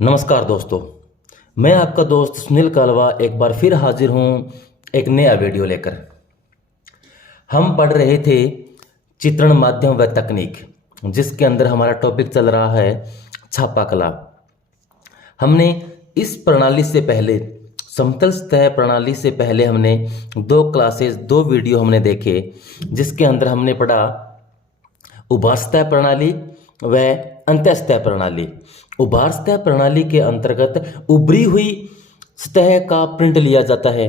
नमस्कार दोस्तों। मैं आपका दोस्त सुनील कालवा एक बार फिर हाजिर हूँ एक नया वीडियो लेकर। हम पढ़ रहे थे चित्रण माध्यम व तकनीक, जिसके अंदर हमारा टॉपिक चल रहा है छापा कला। हमने इस प्रणाली से पहले, समतल सतह प्रणाली से पहले हमने दो वीडियो हमने देखे, जिसके अंदर हमने पढ़ा उभार सतह प्रणाली व अंतः सतह प्रणाली। उभार सतह प्रणाली के अंतर्गत उभरी हुई सतह का प्रिंट लिया जाता है।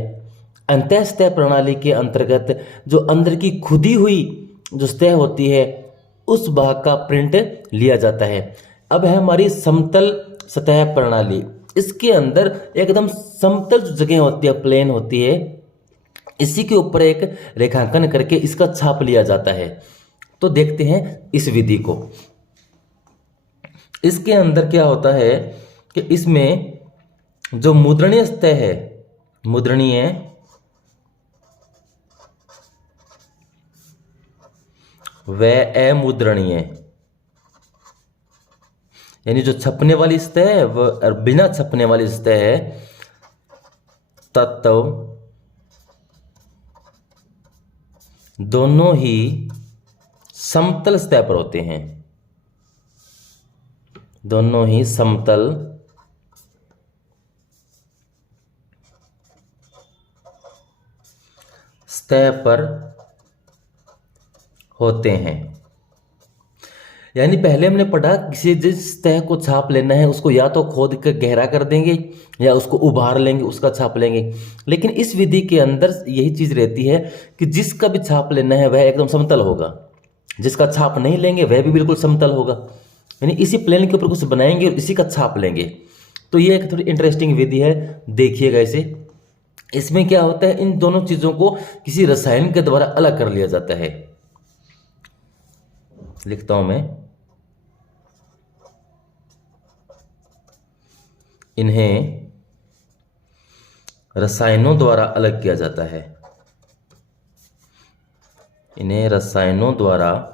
अंतः सतह प्रणाली के अंतर्गत जो अंदर की खुदी हुई जो सतह होती है उस भाग का प्रिंट लिया जाता है। अब है हमारी समतल सतह प्रणाली। इसके अंदर एकदम समतल जो जगह होती है, प्लेन होती है, इसी के ऊपर एक रेखांकन करके इसका छाप लिया जाता है। तो देखते हैं इस विधि को। इसके अंदर क्या होता है कि इसमें जो मुद्रणीय सतह है, मुद्रणीय व अमुद्रणीय, यानी जो छपने वाली सतह है वह बिना छपने वाली सतह है, तत्व दोनों ही समतल सतह पर होते हैं। दोनों ही समतल सतह पर होते हैं। यानी पहले हमने पढ़ा किसी जिस सतह को छाप लेना है उसको या तो खोद कर गहरा कर देंगे या उसको उभार लेंगे, उसका छाप लेंगे। लेकिन इस विधि के अंदर यही चीज रहती है कि जिसका भी छाप लेना है वह एकदम समतल होगा, जिसका छाप नहीं लेंगे वह भी बिल्कुल समतल होगा। यानी इसी प्लेन के ऊपर कुछ बनाएंगे और इसी का छाप लेंगे। तो ये एक थोड़ी इंटरेस्टिंग विधि है, देखिएगा इसे। इसमें क्या होता है, इन दोनों चीजों को किसी रसायन के द्वारा अलग कर लिया जाता है। लिखता हूं मैं, इन्हें रसायनों द्वारा अलग किया जाता है। इन्हें रसायनों द्वारा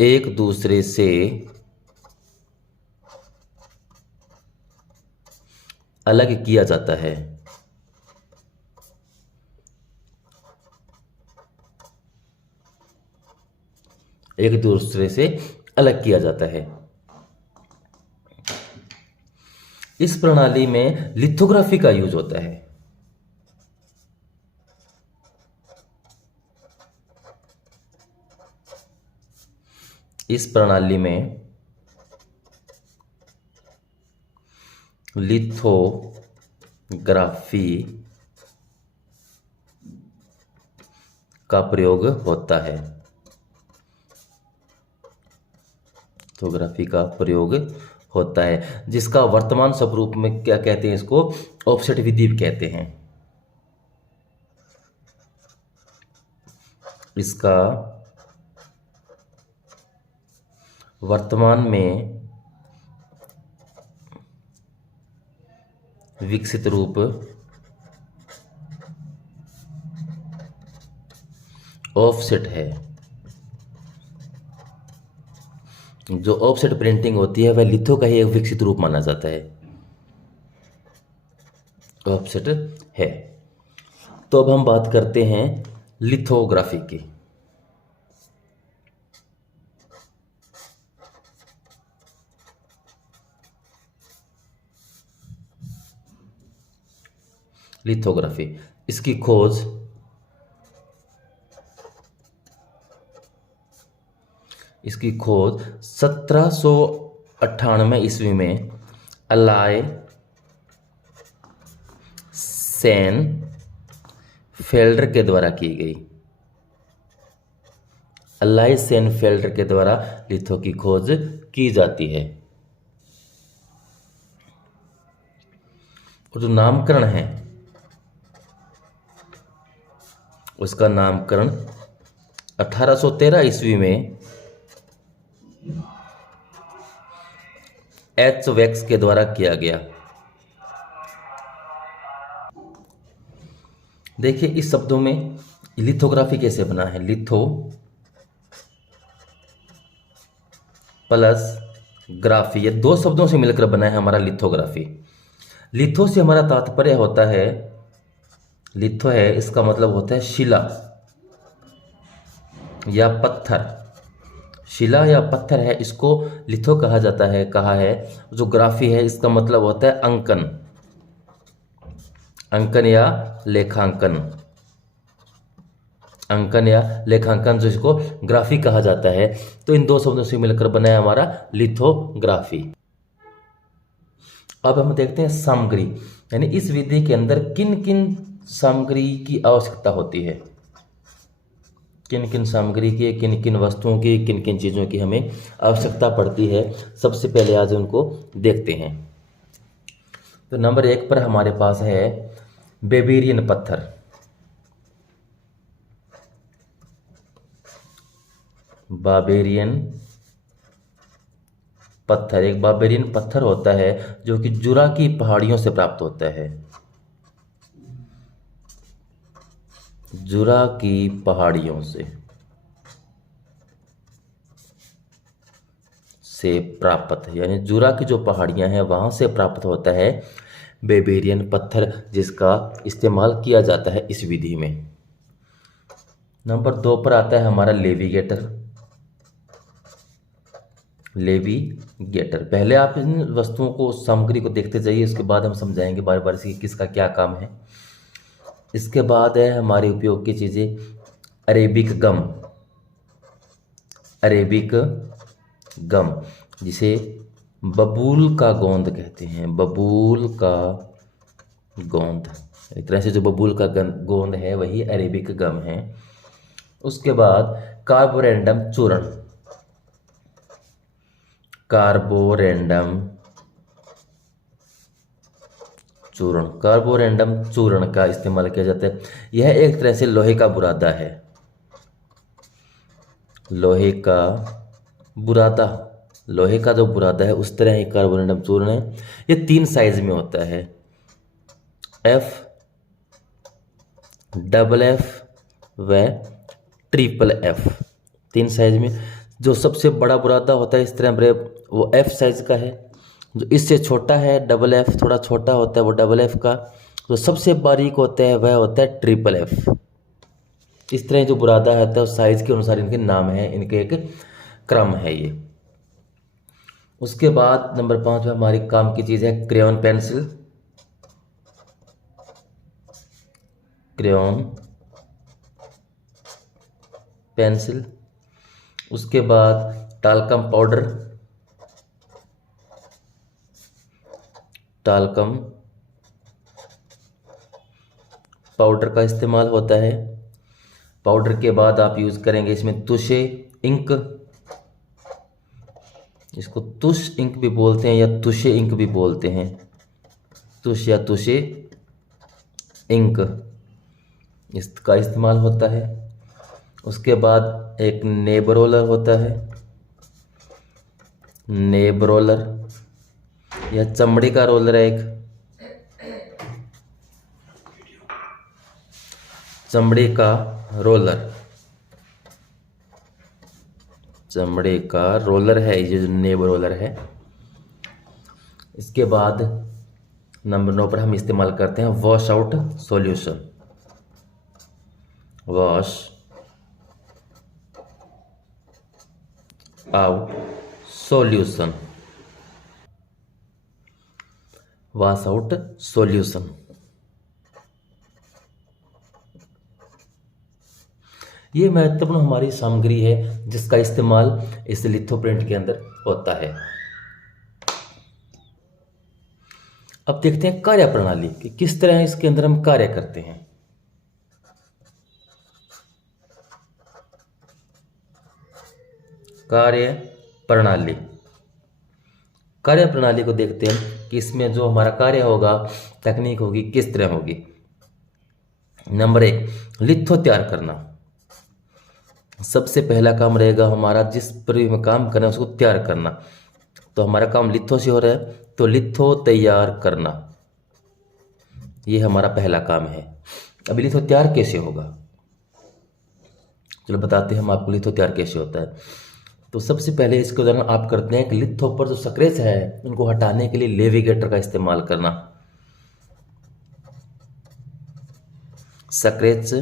एक दूसरे से अलग किया जाता है। एक दूसरे से अलग किया जाता है। इस प्रणाली में लिथोग्राफी का यूज होता है। इस प्रणाली में लिथोग्राफी का प्रयोग होता है। लिथोग्राफी का प्रयोग होता है, जिसका वर्तमान स्वरूप में क्या कहते हैं, इसको ऑफसेट विधि कहते हैं। इसका वर्तमान में विकसित रूप ऑफसेट है। जो ऑफसेट प्रिंटिंग होती है वह लिथो का ही एक विकसित रूप माना जाता है, ऑफसेट है। तो अब हम बात करते हैं लिथोग्राफी की। लिथोग्राफी, इसकी खोज इसकी खोज 1798 ईस्वी में अलाय सेन फेल्डर के द्वारा की गई। अलाय सेन फेल्डर के द्वारा लिथो की खोज की जाती है। और जो नामकरण है उसका नामकरण 1813 ईस्वी में एच वैक्स के द्वारा किया गया। देखिए इस शब्दों में लिथोग्राफी कैसे बना है। लिथो प्लस ग्राफी, ये दो शब्दों से मिलकर बना है हमारा लिथोग्राफी। लिथो से हमारा तात्पर्य होता है, लिथो है इसका मतलब होता है शिला या पत्थर। शिला या पत्थर है, इसको लिथो कहा जाता है, कहा है। जो ग्राफी है इसका मतलब होता है अंकन, अंकन या लेखांकन, अंकन या लेखांकन, जो इसको ग्राफी कहा जाता है। तो इन दो शब्दों से मिलकर बना है हमारा लिथोग्राफी। अब हम देखते हैं सामग्री, यानी इस विधि के अंदर किन किन सामग्री की आवश्यकता होती है, किन किन सामग्री की, किन किन वस्तुओं की, किन किन चीज़ों की हमें आवश्यकता पड़ती है। सबसे पहले आज उनको देखते हैं। तो नंबर 1 पर हमारे पास है बेबीरियन पत्थर। बाबेरियन पत्थर, एक बाबेरियन पत्थर होता है जो कि जुरा की पहाड़ियों से प्राप्त होता है, जुरा की पहाड़ियों से प्राप्त, यानी जुरा की जो पहाड़ियां हैं वहां से प्राप्त होता है बेबेरियन पत्थर, जिसका इस्तेमाल किया जाता है इस विधि में। नंबर 2 पर आता है हमारा लेविगेटर। लेविगेटर, पहले आप इन वस्तुओं को, सामग्री को देखते जाइए, उसके बाद हम समझाएंगे बार बार से किसका क्या काम है। इसके बाद है हमारे उपयोग की चीज़ें, अरेबिक गम, अरेबिक गम जिसे बबूल का गोंद कहते हैं, बबूल का गोंद, एक तरह से जो बबूल का गोंद है वही अरेबिक गम है। उसके बाद कार्बोरेंडम चूर्ण, कार्बोरेंडम चूर्ण, कार्बोरेंडम चूर्ण का इस्तेमाल किया जाता है। यह एक तरह से लोहे का बुरादा है, लोहे का बुरादा, लोहे का जो बुरादा है उस तरह ही कार्बोरेंडम चूर्ण है। ये 3 साइज में होता है, F, डबल F व ट्रिपल F, 3 साइज में। जो सबसे बड़ा बुरादा होता है इस तरह बड़े, वो F साइज का है। जो इससे छोटा है डबल F, थोड़ा छोटा होता है वो डबल F का। जो सबसे बारीक होता है वह होता है ट्रिपल F। इस तरह जो बुरादा होता है उस साइज के अनुसार इनके नाम है, इनके एक क्रम है ये। उसके बाद नंबर 5 में हमारी काम की चीज़ है क्रेयॉन पेंसिल, क्रेयॉन पेंसिल। उसके बाद टाल्कम पाउडर, टाल्कम पाउडर का इस्तेमाल होता है। पाउडर के बाद आप यूज़ करेंगे इसमें तुषे इंक, इसको तुष इंक भी बोलते हैं या तुषे इंक भी बोलते हैं, तुष या तुषे इंक, इसका इस्तेमाल होता है। उसके बाद एक नेब रोलर होता है, नेब रोलर, यह चमड़ी का रोलर है, एक चमड़ी का रोलर, चमड़े का रोलर है ये जो नेब रोलर है। इसके बाद नंबर 9 पर हम इस्तेमाल करते हैं wash out solution, wash out solution, wash out solution. ये महत्वपूर्ण हमारी सामग्री है जिसका इस्तेमाल इस लिथो प्रिंट के अंदर होता है। अब देखते हैं कार्य प्रणाली कि किस तरह इसके अंदर हम कार्य करते हैं। कार्य प्रणाली, कार्य प्रणाली को देखते हैं कि इसमें जो हमारा कार्य होगा, तकनीक होगी, किस तरह होगी। नंबर 1, लिथो तैयार करना। सबसे पहला काम रहेगा हमारा, जिस पर भी हम काम करें उसको तैयार करना। तो हमारा काम लिथो से हो रहा है, तो लिथो तैयार करना ये हमारा पहला काम है। अभी लिथो तैयार कैसे होगा, चलो बताते हैं हम आपको लिथो तैयार कैसे होता है। तो सबसे पहले इसके उदाहरण आप करते हैं कि लिथो पर जो स्क्रैच है उनको हटाने के लिए लेविगेटर का इस्तेमाल करना। स्क्रैच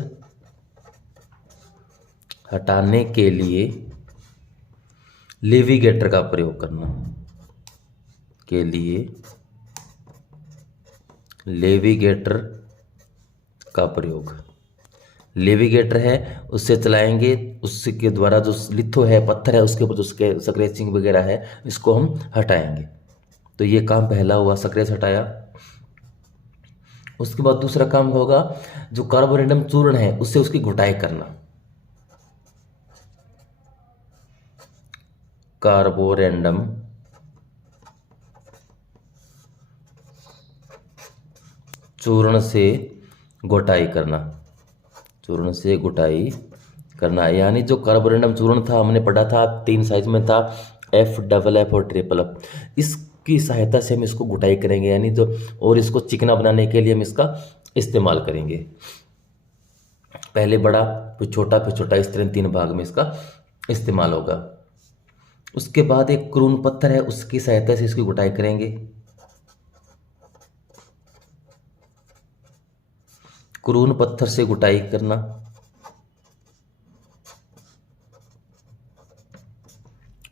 हटाने के लिए लेविगेटर का प्रयोग करना, के लिए लेविगेटर का प्रयोग। लेविगेटर है उससे चलाएंगे, उसके द्वारा जो लिथो है पत्थर है उसके ऊपर जो स्क्रैचिंग वगैरह है इसको हम हटाएंगे। तो ये काम पहला हुआ, स्क्रैच हटाया। उसके बाद दूसरा काम होगा जो कार्बोरेंडम चूर्ण है उससे उसकी घुटाई करना। कार्बोरेंडम चूर्ण से घुटाई करना, चूर्ण से घुटाई करना। यानी जो कार्बोरेंडम चूर्ण था हमने पढ़ा था 3 साइज में था, FFF और FFF। इसकी सहायता से हम इसको घुटाई करेंगे, यानी जो और इसको चिकना बनाने के लिए हम इसका इस्तेमाल करेंगे। पहले बड़ा फिर छोटा इस तरह 3 भाग में इसका इस्तेमाल होगा। उसके बाद एक क्रून पत्थर है उसकी सहायता से इसकी घुटाई करेंगे। क्रून पत्थर से घुटाई करना।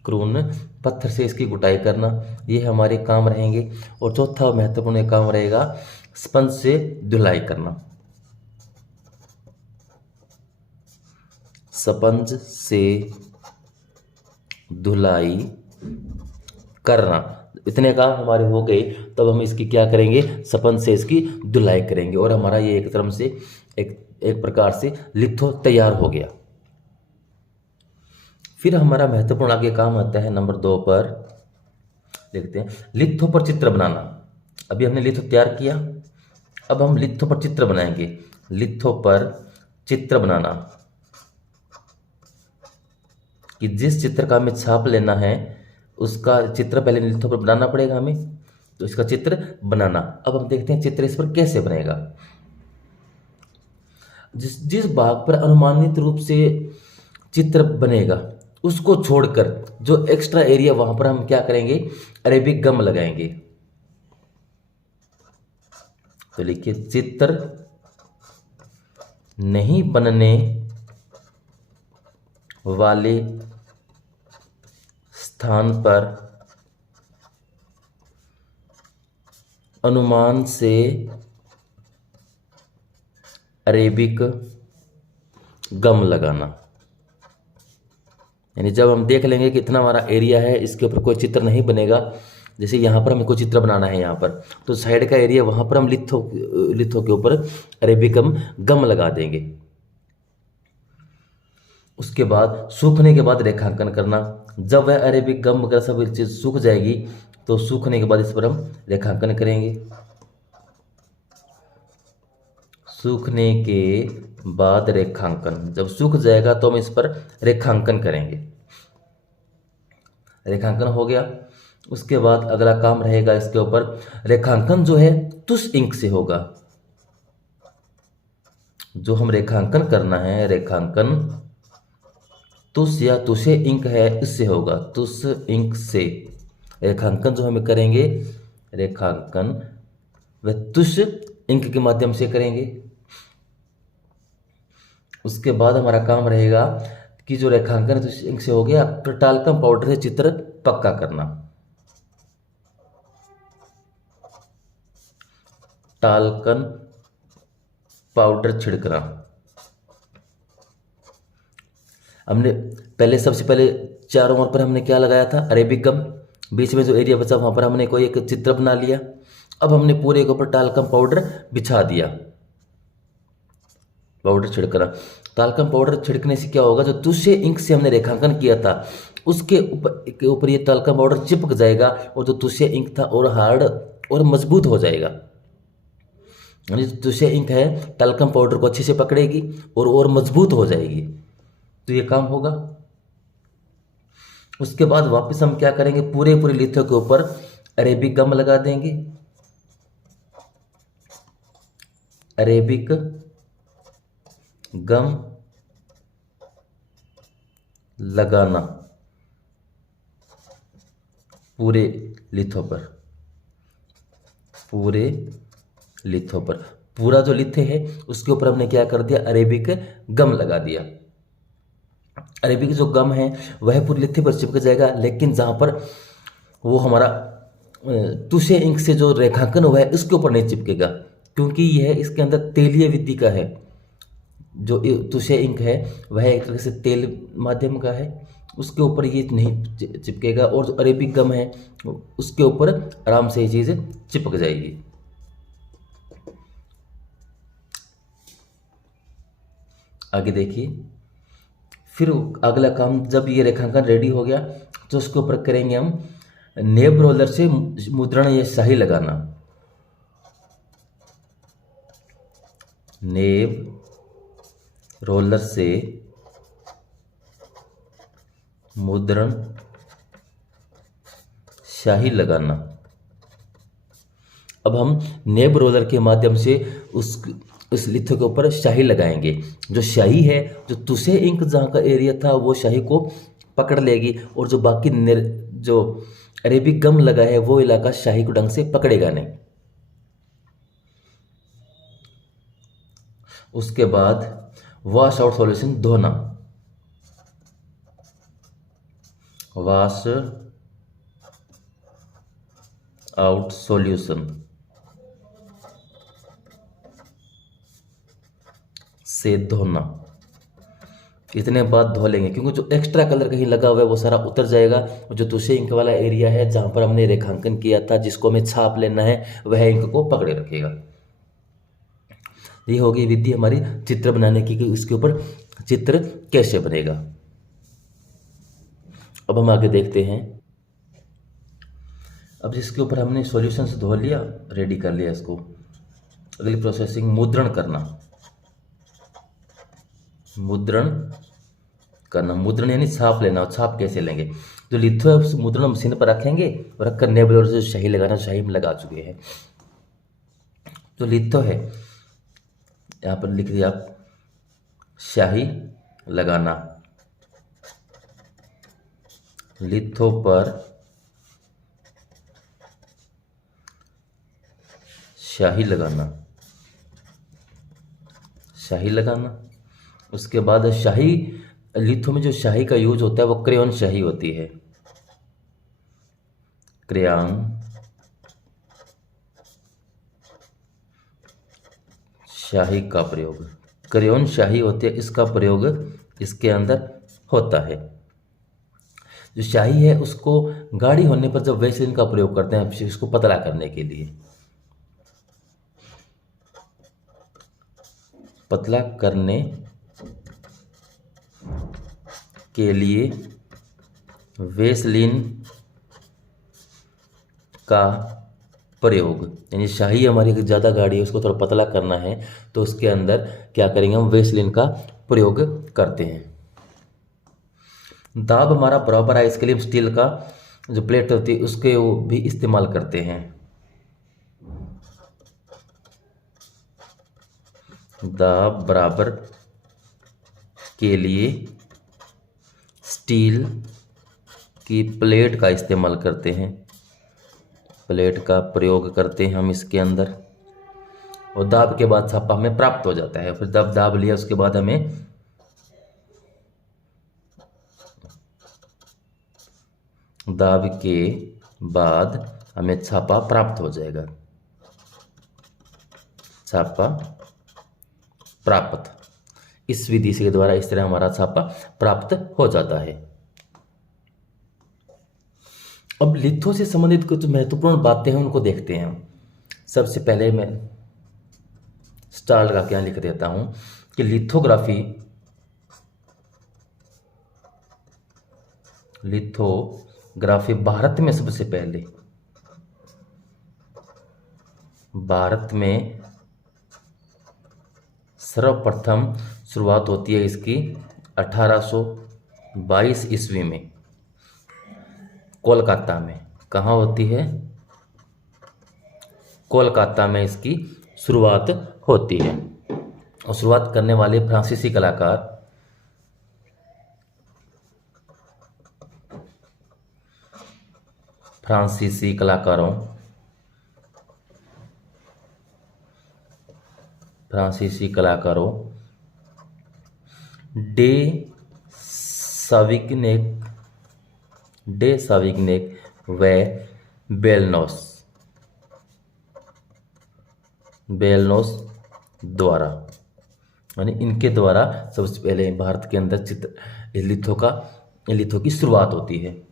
क्रून पत्थर से इसकी घुटाई करना, ये हमारे काम रहेंगे। और चौथा महत्वपूर्ण काम रहेगा स्पंज से धुलाई करना। स्पंज से धुलाई करना। इतने काम हमारे हो गए, तब हम इसकी क्या करेंगे, स्पंज से इसकी धुलाई करेंगे और हमारा ये एक तरह से एक प्रकार से लिथो तैयार हो गया। फिर हमारा महत्वपूर्ण आगे काम आता है नंबर 2 पर, देखते हैं लिथो पर चित्र बनाना। अभी हमने लिथो तैयार किया, अब हम लिथो पर चित्र बनाएंगे। लिथो पर चित्र बनाना कि जिस चित्र का हमें छाप लेना है उसका चित्र पहले लिथो पर बनाना पड़ेगा हमें, तो इसका चित्र बनाना। अब हम देखते हैं चित्र इस पर कैसे बनेगा। जिस जिस भाग पर अनुमानित रूप से चित्र बनेगा उसको छोड़कर जो एक्स्ट्रा एरिया वहां पर हम क्या करेंगे, अरेबिक गम लगाएंगे। तो लिखिए चित्र नहीं बनने वाले स्थान पर अनुमान से अरेबिक गम लगाना। यानी जब हम देख लेंगे कि इतना हमारा एरिया है इसके ऊपर कोई चित्र नहीं बनेगा, जैसे यहाँ पर हमें कोई चित्र बनाना है यहाँ पर, तो साइड का एरिया वहाँ पर हम लिथो के ऊपर अरेबिक गम लगा देंगे। उसके बाद सूखने के बाद रेखांकन करना। जब वह अरेबिक गम वगैरह सब चीज़ सूख जाएगी तो सूखने के बाद इस पर हम रेखांकन करेंगे। सूखने के बाद रेखांकन, जब सूख जाएगा तो हम इस पर रेखांकन करेंगे। रेखांकन हो गया। उसके बाद अगला काम रहेगा इसके ऊपर, रेखांकन जो है तुष इंक से होगा। जो हम रेखांकन करना है, रेखांकन तुष या तुषे इंक है इससे होगा, तुष इंक से रेखांकन जो हम करेंगे, रेखांकन वह तुष इंक के माध्यम से करेंगे। उसके बाद हमारा काम रहेगा कि जो रेखांकन तुष इंक से हो गया, फिर टाल्कम पाउडर से चित्र पक्का करना। टाल्कम पाउडर छिड़कना। हमने पहले सबसे पहले चारों ओर पर हमने क्या लगाया था, अरेबिक गम। बीच में जो एरिया बचा वहां पर हमने कोई एक चित्र बना लिया। अब हमने पूरे के ऊपर टाल्कम पाउडर बिछा दिया। पाउडर छिड़कना। टाल्कम पाउडर छिड़कने से क्या होगा, जो तुषे इंक से हमने रेखांकन किया था उसके ऊपर ये टाल्कम पाउडर चिपक जाएगा और जो तुषे इंक था और हार्ड और मजबूत हो जाएगा। यानी तुषे इंक है टाल्कम पाउडर को अच्छे से पकड़ेगी और मजबूत हो जाएगी। तो ये काम होगा। उसके बाद वापस हम क्या करेंगे, पूरे लिथो के ऊपर अरेबिक गम लगा देंगे। अरेबिक गम लगाना। पूरे लिथो पर, पूरे लिथो पर, पूरा जो लिथे है उसके ऊपर हमने क्या कर दिया, अरेबिक गम लगा दिया। अरेबिक जो गम है वह पूरे लिथे पर चिपक जाएगा, लेकिन जहाँ पर वो हमारा तुषे इंक से जो रेखांकन हुआ है उसके ऊपर नहीं चिपकेगा, क्योंकि यह इसके अंदर तेलीय विधि का है। जो तुषे इंक है वह एक तरह से तेल माध्यम का है, उसके ऊपर ये नहीं चिपकेगा, और जो अरेबिक गम है उसके ऊपर आराम से ये चीज़ चिपक जाएगी। आगे देखिए, फिर अगला काम, जब ये रेखांकन रेडी हो गया तो उसके ऊपर करेंगे हम नेब रोलर से मुद्रण या स्याही लगाना। नेब रोलर से मुद्रण स्याही लगाना। अब हम नेब रोलर के माध्यम से उस लिथो के ऊपर स्याही लगाएंगे। जो स्याही है, जो तुषे इंक जहाँ का एरिया था वो स्याही को पकड़ लेगी, और जो बाकी जो अरेबिक गम लगा है वो इलाका स्याही को ढंग से पकड़ेगा नहीं। उसके बाद वॉश आउट सॉल्यूशन धोना। वॉश आउट सॉल्यूशन से धोना। इतने बाद धो लेंगे, क्योंकि जो एक्स्ट्रा कलर कहीं लगा हुआ है वो सारा उतर जाएगा, और जो तुषे इंक वाला एरिया है जहां पर हमने रेखांकन किया था, जिसको हमें छाप लेना है, वह इंक को पकड़े रखेगा। ये होगी विधि हमारी चित्र बनाने की, कि इसके ऊपर चित्र कैसे बनेगा। अब हम आगे देखते हैं। अब जिसके ऊपर हमने सॉल्यूशन से धो लिया, रेडी कर लिया, इसको अगली प्रोसेसिंग मुद्रण करना। मुद्रण करना, मुद्रण यानी छाप लेना। और छाप कैसे लेंगे, जो लिथो है उस मुद्रण मशीन पर रखेंगे, और रखकर नेब रोलर से स्याही लगाना। स्याही में लगा चुके हैं। जो लिथो है यहाँ पर लिख दिया आप, स्याही लगाना। लिथो पर स्याही लगाना, स्याही लगाना। उसके बाद स्याही, लिथो में जो स्याही का यूज होता है वो क्रेयॉन स्याही होती है। क्रेयॉन स्याही का प्रयोग, क्रेयॉन स्याही होती है, इसका प्रयोग इसके अंदर होता है। जो स्याही है उसको गाढ़ी होने पर जब वैसलीन का प्रयोग करते हैं इसको पतला करने के लिए, पतला करने के लिए वैसलीन का प्रयोग, यानी स्याही हमारी ज़्यादा गाढ़ी है उसको थोड़ा पतला करना है तो उसके अंदर क्या करेंगे, हम वैसलीन का प्रयोग करते हैं। दाब हमारा बराबर है, इसके लिए हम स्टील का जो प्लेट होती है उसके वो भी इस्तेमाल करते हैं। दाब बराबर के लिए स्टील की प्लेट का इस्तेमाल करते हैं, प्लेट का प्रयोग करते हैं हम इसके अंदर। और दाब के बाद छापा हमें प्राप्त हो जाता है। फिर जब दाब लिया उसके बाद हमें दाब के बाद हमें छापा प्राप्त हो जाएगा। छापा प्राप्त, इस विधि के द्वारा इस तरह हमारा छापा प्राप्त हो जाता है। अब लिथो से संबंधित कुछ महत्वपूर्ण बातें हैं उनको देखते हैं। सबसे पहले मैं स्टार लगा के यहाँ लिख देता हूं कि लिथोग्राफी भारत में सबसे पहले, भारत में सर्वप्रथम शुरुआत होती है इसकी 1822 ईस्वी में कोलकाता में। कहाँ होती है? कोलकाता में इसकी शुरुआत होती है। और शुरुआत करने वाले फ्रांसीसी कलाकार फ्रांसीसी कलाकारों डे साविग्नेक व बेलनोस द्वारा, यानी इनके द्वारा सबसे पहले भारत के अंदर लिथो की शुरुआत होती है।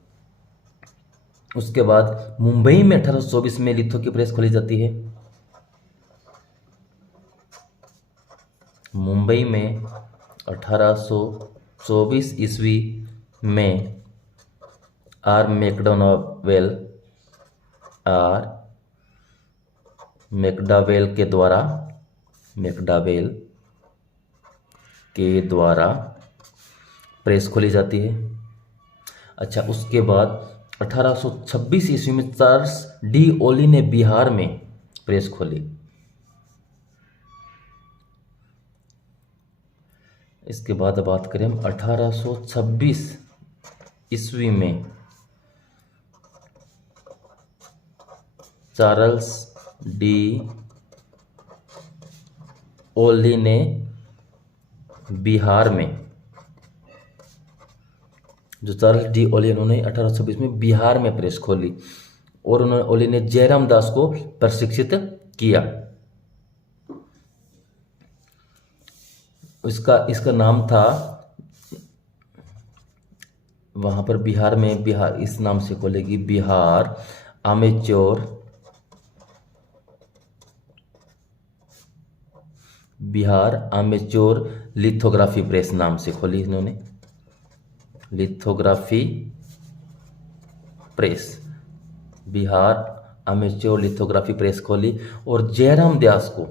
उसके बाद मुंबई में 1824 में लिथो की प्रेस खोली जाती है। मुंबई में 1824 ईस्वी में आर मैकडॉवेल के द्वारा प्रेस खोली जाती है। अच्छा, उसके बाद 1826 ईस्वी में चार्ल्स डी ओली ने बिहार में प्रेस खोली। इसके बाद बात करें हम 1826 ईस्वी में चार्ल्स डी ओली ने बिहार में, जो चार्ल्स डी ओली उन्होंने 1826 में बिहार में प्रेस खोली और ओली ने जयराम दास को प्रशिक्षित किया। इसका नाम था वहां पर बिहार इस नाम से खोलेगी बिहार आमेच्योर लिथोग्राफी प्रेस नाम से खोली इन्होंने, lithography press, Bihar amateur lithography press खोली। और जयराम दास को,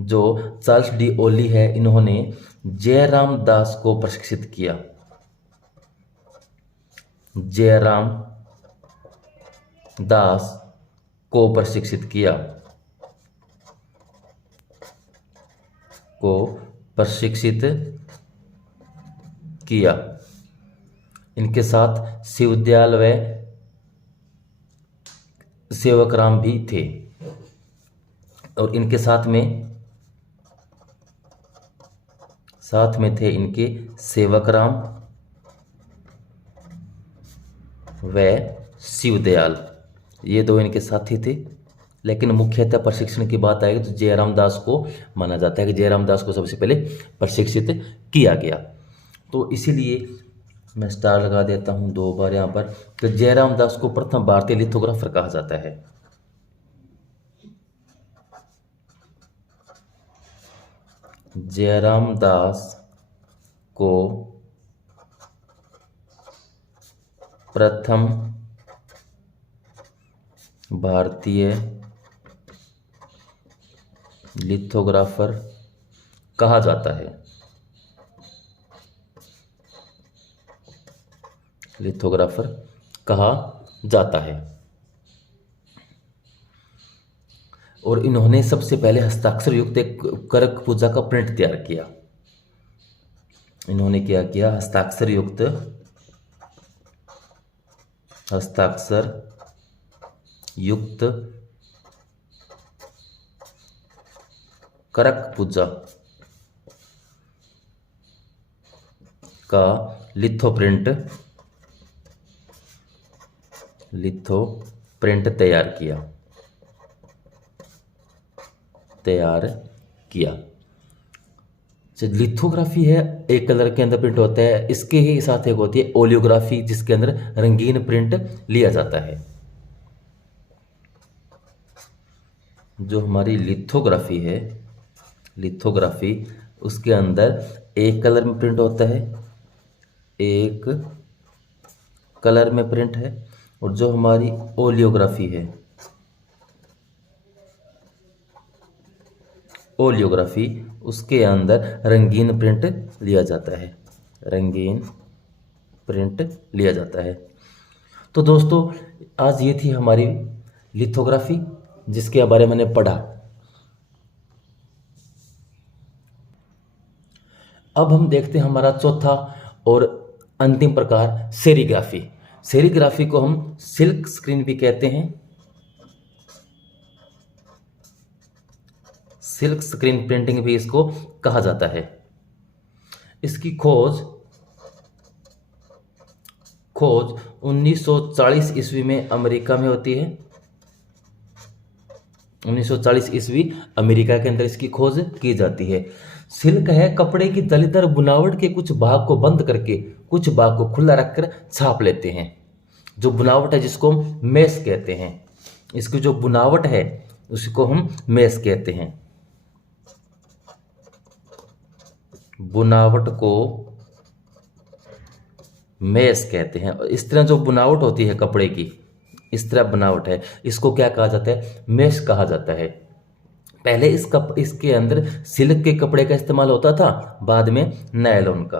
जो चार्ल्स डी ओली है, इन्होंने जयराम दास को प्रशिक्षित किया। जयराम दास को प्रशिक्षित किया। इनके साथ शिवदयाल व सेवकराम भी थे और इनके साथ में थे इनके सेवकराम व शिवदयाल, ये दो इनके साथी थे। लेकिन मुख्यतः प्रशिक्षण की बात आएगी तो जयराम दास को माना जाता है कि जयराम दास को सबसे पहले प्रशिक्षित किया गया। तो इसीलिए मैं स्टार लगा देता हूं 2 बार यहाँ पर, तो जयराम दास को प्रथम भारतीय लिथोग्राफर कहा जाता है। जयराम दास को प्रथम भारतीय लिथोग्राफर कहा जाता है। और इन्होंने सबसे पहले हस्ताक्षर युक्त एक करक पूजा का प्रिंट तैयार किया। इन्होंने क्या किया? हस्ताक्षर युक्त करक पूजा का लिथो प्रिंट तैयार किया। लिथोग्राफी है, एक कलर के अंदर प्रिंट होता है। इसके ही साथ एक होती है ओलियोग्राफी, जिसके अंदर रंगीन प्रिंट लिया जाता है। जो हमारी लिथोग्राफी उसके अंदर एक कलर में प्रिंट होता है, एक कलर में प्रिंट है। और जो हमारी ओलियोग्राफी है, उसके अंदर रंगीन प्रिंट लिया जाता है। तो दोस्तों, आज ये थी हमारी लिथोग्राफी, जिसके बारे में मैंने पढ़ा। अब हम देखते हैं हमारा चौथा और अंतिम प्रकार सेरीग्राफी। सेरीग्राफी को हम सिल्क स्क्रीन भी कहते हैं। सिल्क स्क्रीन प्रिंटिंग भी इसको कहा जाता है। इसकी खोज 1940 ईस्वी में अमेरिका में होती है। 1940 ईस्वी अमेरिका के अंदर इसकी खोज की जाती है। सिल्क है कपड़े की जालीदार बुनावट के कुछ भाग को बंद करके कुछ भाग को खुला रखकर छाप लेते हैं। जो बुनावट है जिसको हम मेश कहते हैं, इसकी जो बुनावट है उसको हम मेश कहते हैं। बुनावट को मेश कहते हैं। और इस तरह जो बुनावट होती है कपड़े की, इस तरह बनावट है, इसको क्या कहा जाता है? मेश कहा जाता है। पहले इसके अंदर सिल्क के कपड़े का इस्तेमाल होता था, बाद में नायलॉन का।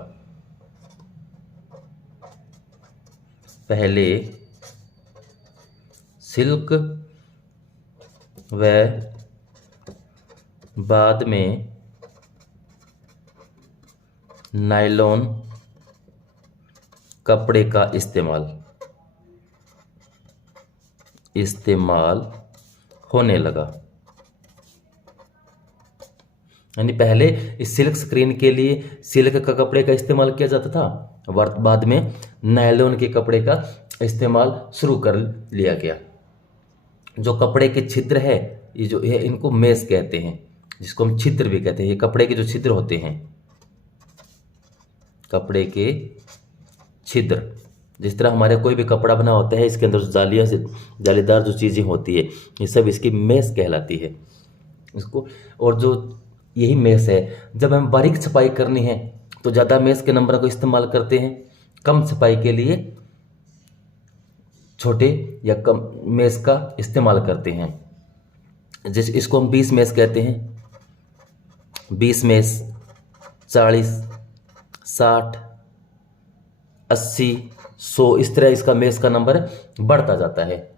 पहले सिल्क व बाद में नायलॉन कपड़े का इस्तेमाल होने लगा। यानी पहले इस सिल्क स्क्रीन के लिए सिल्क का कपड़े का इस्तेमाल किया जाता था, बाद में नायलॉन के कपड़े का इस्तेमाल शुरू कर लिया गया। जो कपड़े के छिद्र है, ये जो है इनको मेश कहते हैं, जिसको हम छिद्र भी कहते हैं। ये कपड़े के जो छिद्र होते हैं, कपड़े के छिद्र, जिस तरह हमारे कोई भी कपड़ा बना होता है, इसके अंदर जालियाँ से जालीदार जो चीज़ें होती है, ये सब इसकी मेश कहलाती है इसको। और जो यही मेश है, जब हम बारीक छपाई करनी है तो ज़्यादा मेश के नंबर को इस्तेमाल करते हैं, कम छपाई के लिए छोटे या कम मेश का इस्तेमाल करते हैं। जिस इसको हम 20 मेश कहते हैं। 20 मेश, 40, 60, 80, 100, इस तरह इसका मेश का नंबर बढ़ता जाता है।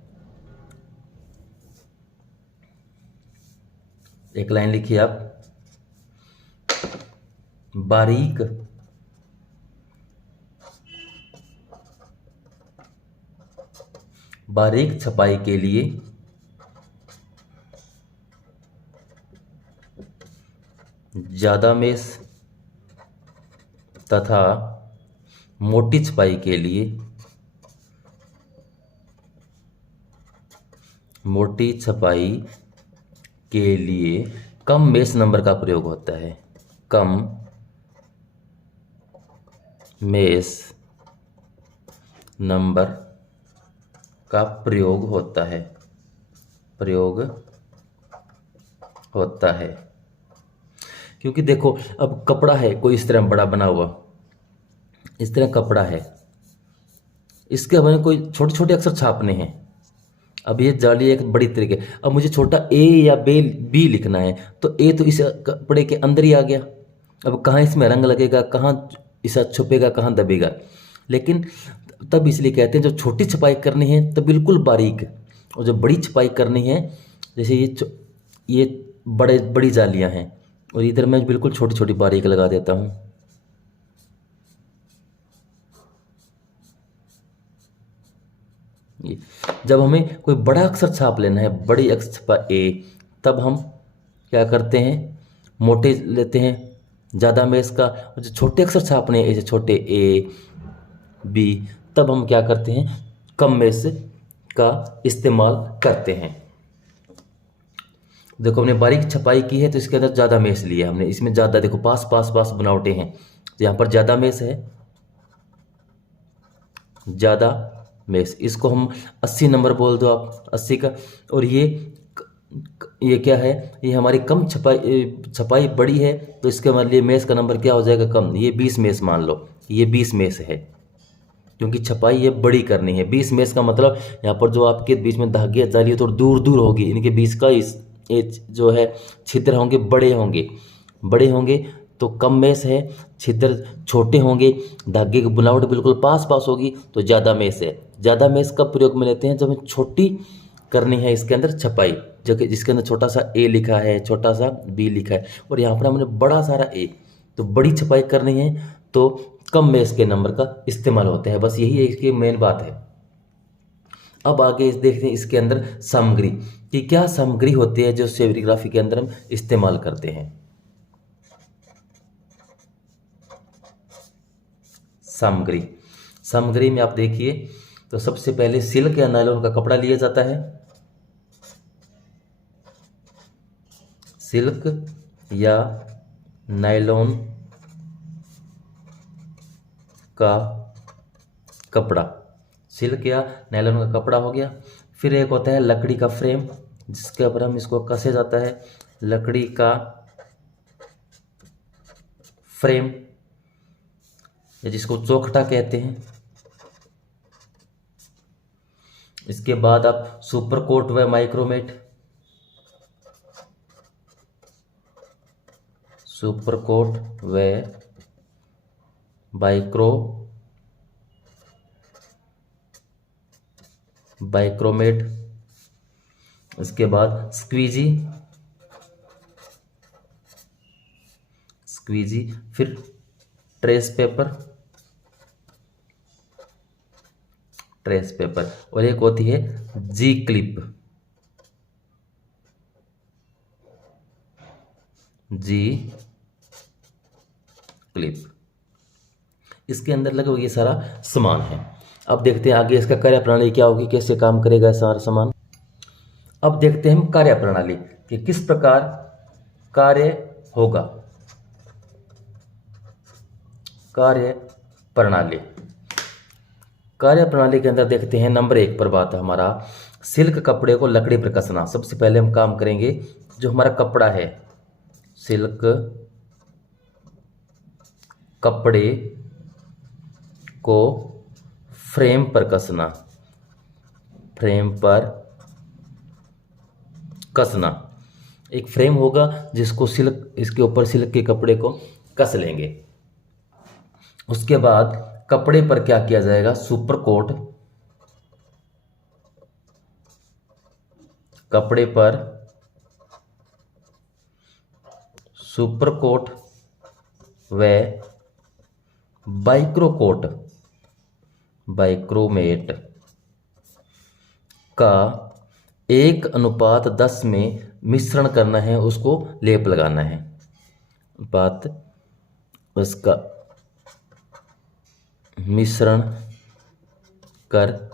एक लाइन लिखिए आप, बारीक छपाई के लिए ज़्यादा मेश तथा मोटी छपाई के लिए कम मेश नंबर का प्रयोग होता है। कम मेश नंबर का प्रयोग होता है। क्योंकि देखो, अब कपड़ा है कोई इस तरह बड़ा बना हुआ, इस तरह कपड़ा है, इसके हमें कोई छोटे छोटे अक्षर छापने हैं। अब ये जाली एक बड़ी तरीके, अब मुझे छोटा ए या बी लिखना है, तो ए तो इस कपड़े के अंदर ही आ गया। अब कहाँ इसमें रंग लगेगा, कहाँ इसे छुपेगा, कहाँ दबेगा। लेकिन तब इसलिए कहते हैं जो छोटी छपाई करनी है तो बिल्कुल बारीक, और जो बड़ी छपाई करनी है, जैसे ये बड़ी जालियाँ हैं और इधर मैं बिल्कुल छोटी छोटी बारीक लगा देता हूँ। जब हमें कोई बड़ा अक्षर छाप लेना है, बड़ी अक्षर छपा ए, तब हम क्या करते हैं? मोटे लेते हैं ज़्यादा मेश का। और जो छोटे अक्षर छापने हैं, जैसे छोटे ए बी, तब हम क्या करते हैं? कम मेश का इस्तेमाल करते हैं। देखो, हमने बारीक छपाई की है तो इसके अंदर ज़्यादा मेश लिया हमने, इसमें ज़्यादा, देखो पास पास पास बनावटें हैं, तो यहाँ पर ज़्यादा मेश है, ज़्यादा मेश। इसको हम 80 नंबर बोल दो आप, 80 का। और ये क्या है? ये हमारी कम छपाई बड़ी है, तो इसके हमारे लिए मेश का नंबर क्या हो जाएगा? कम। ये 20 मेश मान लो, ये 20 मेश है, क्योंकि छपाई ये बड़ी करनी है। 20 मेश का मतलब यहाँ पर जो आपके बीच में धागे जाली है तो दूर दूर होगी, इनके बीच का ये जो है छिद्र होंगे, बड़े होंगे तो कम मेश है। छिद्र छोटे होंगे, धागे की बुनावट बिल्कुल पास पास होगी तो ज़्यादा मेश है। ज़्यादा मेश का प्रयोग में लेते हैं जब हमें छोटी करनी है इसके अंदर छपाई, जो कि जिसके अंदर छोटा सा ए लिखा है, छोटा सा बी लिखा है, और यहाँ पर हमने बड़ा सारा ए, तो बड़ी छपाई करनी है तो कम मेश के नंबर का इस्तेमाल होता है। बस यही इसकी मेन बात है। अब आगे देखते हैं इसके अंदर सामग्री कि क्या सामग्री होती है जो सेरिग्राफी के अंदर हम इस्तेमाल करते हैं। सामग्री में आप देखिए तो सबसे पहले सिल्क या नायलॉन का कपड़ा लिया जाता है। सिल्क या नायलॉन का कपड़ा, सिल्क या नायलॉन का कपड़ा हो गया। फिर एक होता है लकड़ी का फ्रेम, जिसके ऊपर हम इसको कसे जाता है। लकड़ी का फ्रेम जिसको चौखटा कहते हैं। इसके बाद आप सुपर कोट व माइक्रोमेट, सुपर कोट व बाइक्रोमेट। इसके बाद स्क्वीजी, फिर ट्रेस पेपर और एक होती है जी क्लिप, इसके अंदर लगभग ये सारा सामान है। अब देखते हैं आगे इसका कार्यप्रणाली क्या होगी, कैसे काम करेगा सारा सामान। अब देखते हैं हम कार्यप्रणाली कि किस प्रकार कार्य होगा। कार्यप्रणाली के अंदर देखते हैं नंबर 1 पर बात है हमारा सिल्क कपड़े को लकड़ी पर कसना। सबसे पहले हम काम करेंगे जो हमारा कपड़ा है, सिल्क कपड़े को फ्रेम पर कसना। एक फ्रेम होगा जिसको सिल्क, इसके ऊपर सिल्क के कपड़े को कस लेंगे। उसके बाद कपड़े पर क्या किया जाएगा, सुपर कोट, कपड़े पर सुपर कोट व बाइक्रोमेट का 1:10 में मिश्रण करना है, उसको लेप लगाना है। बात उसका मिश्रण कर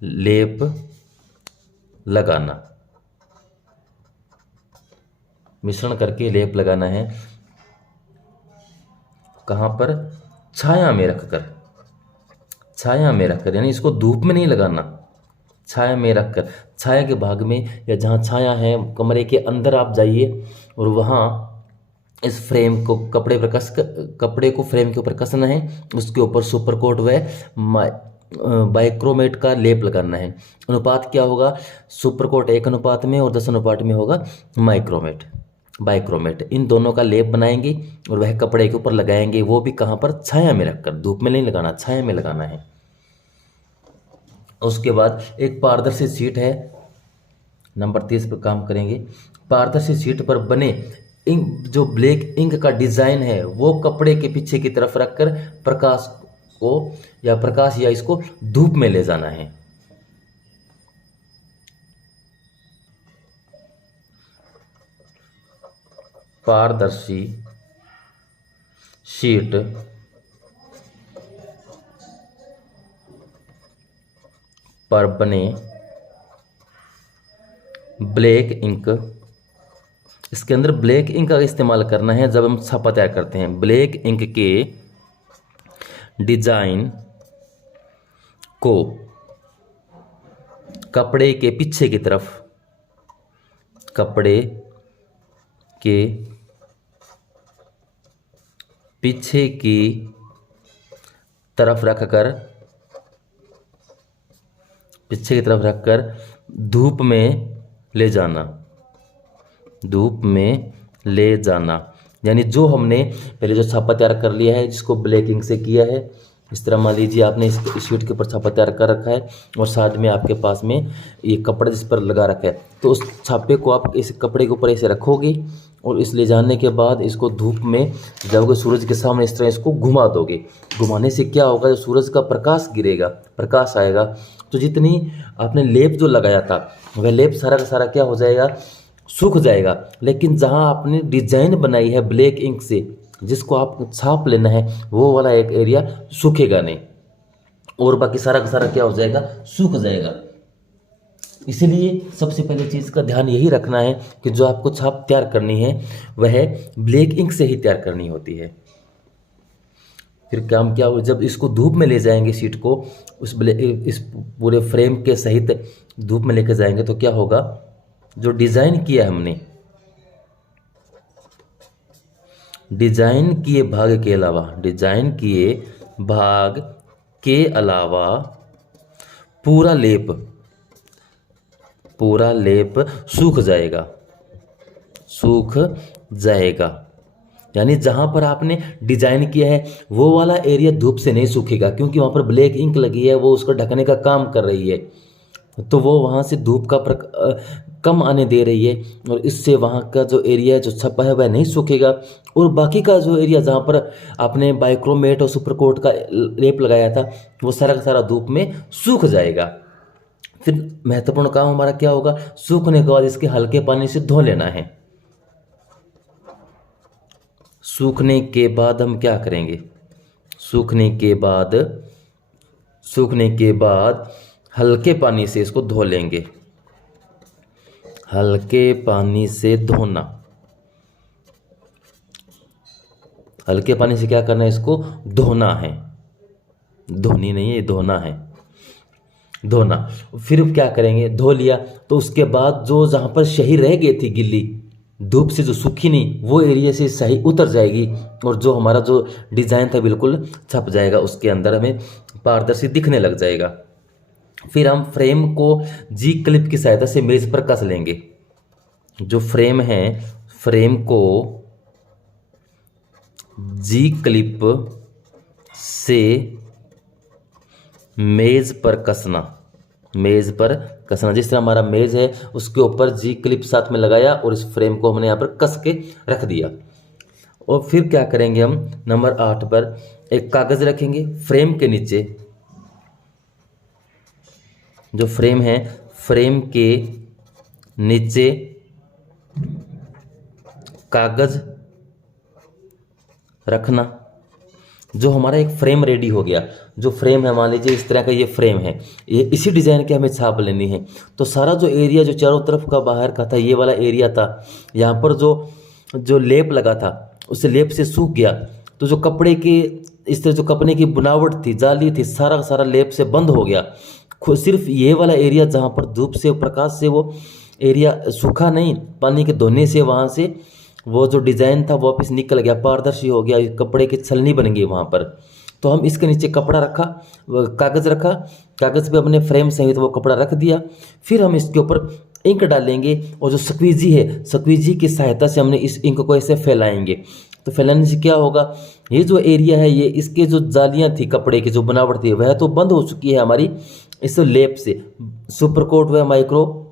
लेप लगाना, मिश्रण करके लेप लगाना है। कहाँ पर, छाया में रखकर, यानी इसको धूप में नहीं लगाना, छाया में रखकर। छाया के भाग में या जहाँ छाया है कमरे के अंदर आप जाइए और वहाँ इस फ्रेम को कपड़े को फ्रेम के ऊपर कसना है। उसके ऊपर सुपर कोट व बाइक्रोमेट का लेप लगाना है। अनुपात क्या होगा, सुपर कोट 1 में और 10 में होगा बाइक्रोमेट। इन दोनों का लेप बनाएंगे और वह कपड़े के ऊपर लगाएंगे। वो भी कहाँ पर, छाया में रखकर, धूप में नहीं लगाना, छाया में लगाना है। उसके बाद एक पारदर्शी शीट है, नंबर 30 पर काम करेंगे। पारदर्शी शीट पर बने इंक, जो ब्लैक इंक का डिजाइन है वो कपड़े के पीछे की तरफ रखकर प्रकाश या इसको धूप में ले जाना है। पारदर्शी शीट पर बने ब्लैक इंक, इसके अंदर ब्लैक इंक का इस्तेमाल करना है जब हम छापा तैयार करते हैं। ब्लैक इंक के डिजाइन को कपड़े के पीछे की तरफ रखकर धूप में ले जाना। यानी जो हमने पहले जो छापा तैयार कर लिया है, जिसको ब्लैक इंक से किया है, इस तरह मान लीजिए आपने इस शीट के ऊपर छापा तैयार कर रखा है और साथ में आपके पास में ये कपड़ा जिस पर लगा रखा है, तो उस छापे को आप इस कपड़े के ऊपर ऐसे रखोगे और इस ले जाने के बाद इसको धूप में जाओगे, सूरज के सामने इस तरह इसको घुमा दोगे। घुमाने से क्या होगा, जो सूरज का प्रकाश गिरेगा, प्रकाश आएगा, तो जितनी आपने लेप जो लगाया था वह लेप सारा का सारा क्या हो जाएगा, सूख जाएगा। लेकिन जहाँ आपने डिजाइन बनाई है ब्लैक इंक से, जिसको आप छाप लेना है, वो वाला एक एरिया सूखेगा नहीं, और बाकी सारा का सारा क्या हो जाएगा, सूख जाएगा। इसीलिए सबसे पहले चीज़ का ध्यान यही रखना है कि जो आपको छाप तैयार करनी है वह ब्लैक इंक से ही तैयार करनी होती है। फिर काम क्या हो, जब इसको धूप में ले जाएंगे शीट को, इस पूरे फ्रेम के सहित धूप में लेकर जाएंगे, तो क्या होगा, जो डिज़ाइन किया हमने, डिज़ाइन किए भाग के अलावा, डिज़ाइन किए भाग के अलावा पूरा लेप सूख जाएगा, सूख जाएगा। यानी जहाँ पर आपने डिजाइन किया है वो वाला एरिया धूप से नहीं सूखेगा, क्योंकि वहाँ पर ब्लैक इंक लगी है, वो उसको ढकने का काम कर रही है, तो वो वहाँ से धूप का कम आने दे रही है, और इससे वहाँ का जो एरिया जो छपा है वह नहीं सूखेगा। और बाकी का जो एरिया जहाँ पर आपने बाइक्रोमेट और सुपर कोट का लेप लगाया था, वो सारा का सारा धूप में सूख जाएगा। फिर महत्वपूर्ण काम हमारा क्या होगा, सूखने के बाद इसके हल्के पानी से धो लेना है। सूखने के बाद हम क्या करेंगे, सूखने के बाद हल्के पानी से इसको धो लेंगे। हल्के पानी से धोना, हल्के पानी से क्या करना है, इसको धोना है, धोनी नहीं है, धोना है, धोना। फिर क्या करेंगे, धो लिया तो उसके बाद जो जहाँ पर स्याही रह गई थी गिल्ली, धूप से जो सूखी नहीं, वो एरिया से स्याही उतर जाएगी, और जो हमारा जो डिज़ाइन था बिल्कुल छप जाएगा, उसके अंदर हमें पारदर्शी दिखने लग जाएगा। फिर हम फ्रेम को जी क्लिप की सहायता से मेज पर कस लेंगे। जो फ्रेम है, फ्रेम को जी क्लिप से मेज पर कसना, मेज पर कसना। जिस तरह हमारा मेज है उसके ऊपर जी क्लिप साथ में लगाया और इस फ्रेम को हमने यहाँ पर कस के रख दिया। और फिर क्या करेंगे, हम नंबर 8 पर एक कागज रखेंगे फ्रेम के नीचे। जो फ्रेम है, फ्रेम के नीचे कागज रखना। जो हमारा एक फ्रेम रेडी हो गया, जो फ्रेम है, मान लीजिए इस तरह का ये फ्रेम है, ये इसी डिज़ाइन की हमें छाप लेनी है। तो सारा जो एरिया जो चारों तरफ का बाहर का था, ये वाला एरिया था, यहाँ पर जो लेप लगा था उस लेप से सूख गया, तो जो कपड़े की इस तरह जो कपड़े की बनावट थी, जाली थी, सारा सारा लेप से बंद हो गया। सिर्फ ये वाला एरिया जहाँ पर धूप से प्रकाश से वो एरिया सूखा नहीं, पानी के धोने से वहाँ से वो जो डिज़ाइन था वापस निकल गया, पारदर्शी हो गया, कपड़े की छलनी बन गई वहाँ पर। तो हम इसके नीचे कपड़ा रखा, कागज़ रखा, कागज़ पे अपने फ्रेम सहित वो कपड़ा रख दिया। फिर हम इसके ऊपर इंक डालेंगे, और जो स्क्वीजी है, स्क्वीजी की सहायता से हमने इस इंक को ऐसे फैलाएंगे। तो फैलाने से क्या होगा, ये जो एरिया है, ये इसके जो जालियाँ थी, कपड़े की जो बनावट थी, वह तो बंद हो चुकी है हमारी इस लेप से। सुपर कोट व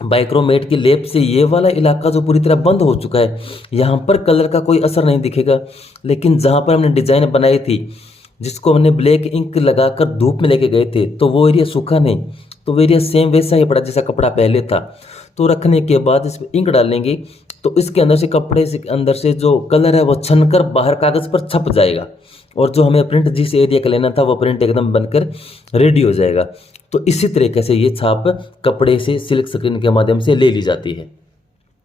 बाइक्रोमेट की लेप से ये वाला इलाका जो पूरी तरह बंद हो चुका है, यहाँ पर कलर का कोई असर नहीं दिखेगा। लेकिन जहाँ पर हमने डिज़ाइन बनाई थी, जिसको हमने ब्लैक इंक लगाकर धूप में लेके गए थे, तो वो एरिया सूखा नहीं, तो वो एरिया सेम वैसा ही पड़ा जैसा कपड़ा पहले था। तो रखने के बाद इस पर इंक डालेंगे, तो इसके अंदर से कपड़े से अंदर से जो कलर है वो छनकर बाहर कागज़ पर छप जाएगा, और जो हमें प्रिंट जिस एरिया का लेना था वो प्रिंट एकदम बनकर रेडी हो जाएगा। तो इसी तरीके से ये छाप कपड़े से सिल्क स्क्रीन के माध्यम से ले ली जाती है।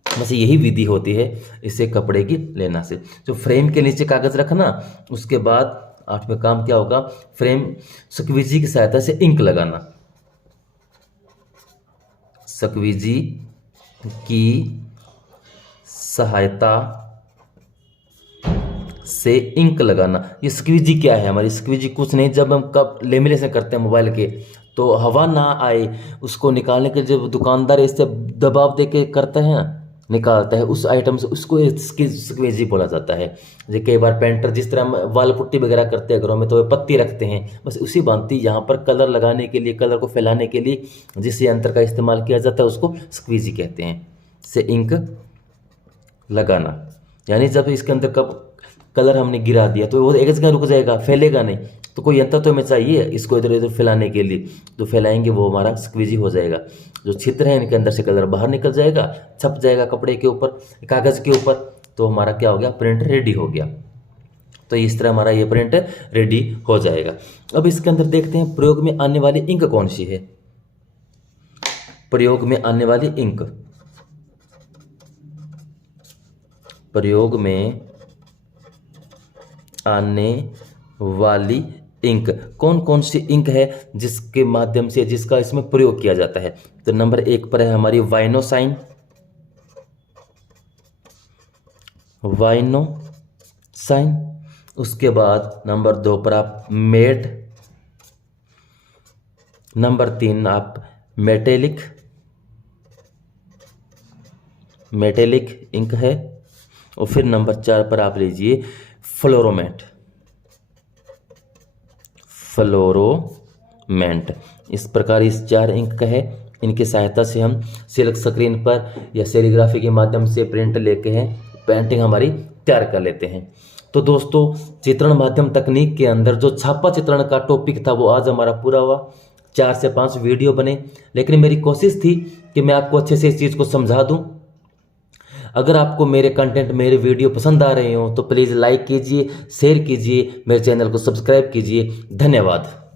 बस यही विधि होती है इसे कपड़े की लेना से। जो फ्रेम के नीचे कागज़ रखना, उसके बाद 8वें काम क्या होगा, फ्रेम स्क्वीजी की सहायता से इंक लगाना। स्क्वीजी की सहायता से इंक लगाना। ये स्क्वीजी क्या है, हमारी स्क्वीजी कुछ नहीं, जब हम कब लेमिनेशन करते हैं मोबाइल के, तो हवा ना आए उसको निकालने के, जब दुकानदार इससे दबाव दे के करते हैं, निकालता है उस आइटम से, उसको स्क्वीजी बोला जाता है। जो कई बार पेंटर जिस तरह हम वाल पुट्टी वगैरह करते हैं घरों में, तो वे पत्ती रखते हैं, बस उसी भांति यहाँ पर कलर लगाने के लिए, कलर को फैलाने के लिए जिस यंत्र का इस्तेमाल किया जाता है उसको स्क्वीजी कहते हैं। से इंक लगाना, यानी जब इसके अंदर कब कलर हमने गिरा दिया तो वो एक जगह रुक जाएगा, फैलेगा नहीं। तो कोई यंत्र तो हमें चाहिए इसको इधर उधर फैलाने के लिए, तो फैलाएंगे वो हमारा स्क्वीजी हो जाएगा। जो छिद्र है इनके अंदर से कलर बाहर निकल जाएगा, छप जाएगा कपड़े के ऊपर, कागज़ के ऊपर, तो हमारा क्या हो गया, प्रिंट रेडी हो गया। तो इस तरह हमारा ये प्रिंट रेडी हो जाएगा। अब इसके अंदर देखते हैं प्रयोग में आने वाली इंक कौन सी है। प्रयोग में आने वाली इंक, प्रयोग में आने वाली इंक, कौन कौन सी इंक है जिसके माध्यम से, जिसका इसमें प्रयोग किया जाता है। तो नंबर 1 पर है हमारी वाइनोसाइन, वाइनोसाइन। उसके बाद नंबर 2 पर आप मेट, नंबर 3 आप मेटेलिक, मेटेलिक इंक है। और फिर नंबर 4 पर आप लीजिए फ्लोरोमेंट, फ्लोरोमेंट। इस प्रकार इस 4 इंक का है, इनकी सहायता से हम सिल्क स्क्रीन पर या सेरीग्राफी के माध्यम से प्रिंट लेके हैं पेंटिंग हमारी तैयार कर लेते हैं। तो दोस्तों, चित्रण माध्यम तकनीक के अंदर जो छापा चित्रण का टॉपिक था वो आज हमारा पूरा हुआ। 4 से 5 वीडियो बने, लेकिन मेरी कोशिश थी कि मैं आपको अच्छे से इस चीज़ को समझा दूं। अगर आपको मेरे कंटेंट, मेरे वीडियो पसंद आ रहे हो तो प्लीज़ लाइक कीजिए, शेयर कीजिए, मेरे चैनल को सब्सक्राइब कीजिए। धन्यवाद।